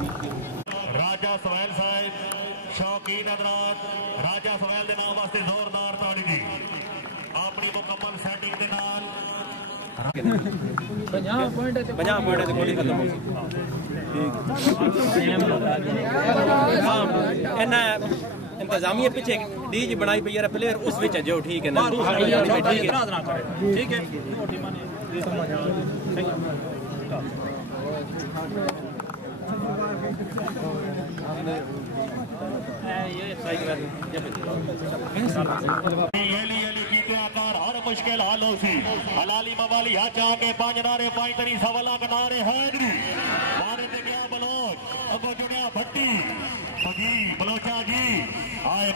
राजा सोहेल साहब शौकीन हजरात राजा सोहेल के नाम वास्ते जोरदार ताड़ी दी अपनी मुकम्मल सेटिंग के नाल 50 पॉइंट ते कोई खत्म हो एना इंतजामिया पीछे डी जी बनाई पई यार प्लेयर उस विच जो ठीक है ना ठीक है हर मुश्किल हाल हो सी हलाली मवाली हाथ आके 5 नारे 5 तरी सवाला के नारे हैदरी मारे ते क्या बलोच अब जुड़िया भट्टी जी बलोचा जी आए